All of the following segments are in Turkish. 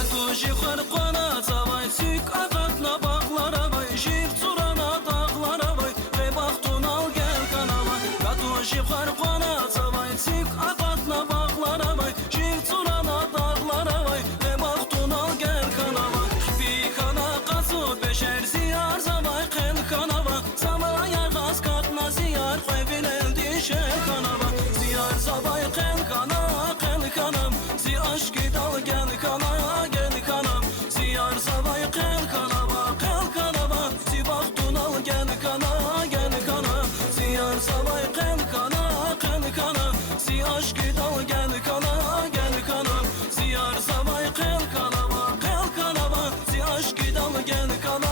Gatoji xarqana zavay sük aqatna bağlara vay jif surana dağlara vay Qeybaxtun al gel kanava Gatoji xarqana zavay sük aqatna bağlara vay jif surana dağlara vay Qeybaxtun al gel kanava Bikana qasu beşer ziyar zavay qel kanava Samaya qas qatna ziyar qevin eldi şer kanava Ziyar zavay qel kanam Zi aşkı dal gel kana gel kanam Ziyar zavay qel kanava Zi baxtun al gel kana Ziyar zavay qel kana Zi aşkı dal gel kana Ziyar zavay qel kanava Zi aşkı dal gel kana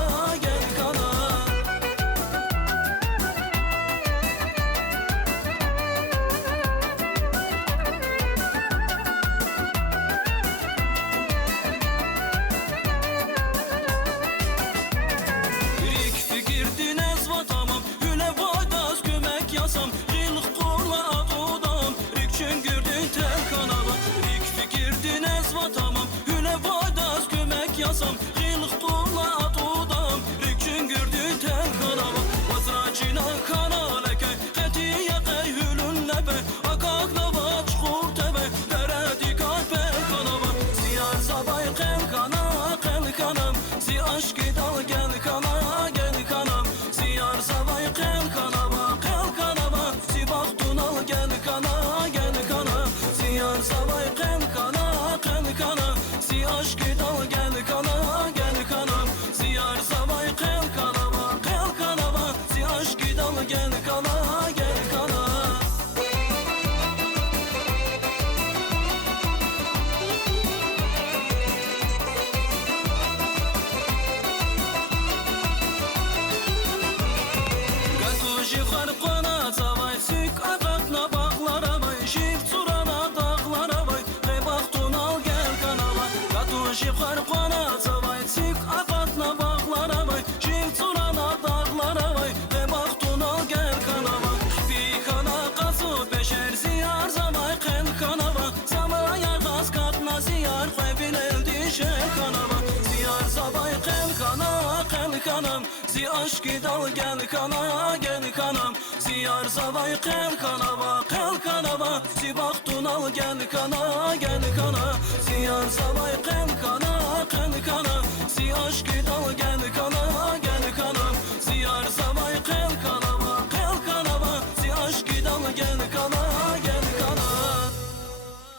Yasam Gilq qurla adudam Rikçün gürdün tel kanava Rik fikirdin ezva tamam Hüne vaydaz kömek yasam Gilq qurla adudam Rikçün gürdün tel kanava Vazracina kanaleke Qetiye qeyhülün lebe Akak nava çukur tebe Deredi kahpe kanava Ziyar zabay qel kanam Zi aşkı dal gel kanam Ziyar zabay qel kanava Zi baxtun al gel kana Ziyar zavay qel kana Zi aşkı dal gel kana Ziyar zavay qel kanava Zi aşkı dal gel kana Gatoji xarqana zavay sük aqatna bağlara vay Jif surana dağlara vay Qeybaxtun al gel kanava Gatoji xarqana zavay sük aqatna bağlara vay Jif surana dağlara vay Qeybaxtun al gel kanava Bikana qasu beşer ziyar zavay qel kanava Samaya qas qatna ziyar qevin eldi şer kanava Ziyar zavay qel kanam Zi aşkı dal gel kanam Ziyar zavay qel kanava Zi baxtun al gel kana Ziyar zavay qel kana Zi aşkı dal gel